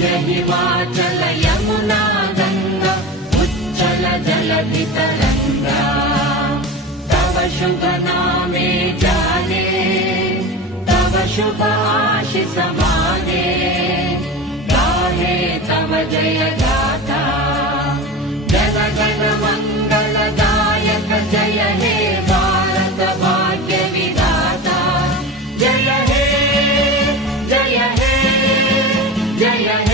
विंध्य हिमाचल यमुना गंगा उच्चल जलधि तरंगा तव शुभ नामे जाने तव शुभ आशीष माने गाहे तव जय गाथा जन गण मंगलदायक जय हे भारत भाग्य विधाता जय हे जय हे जय हे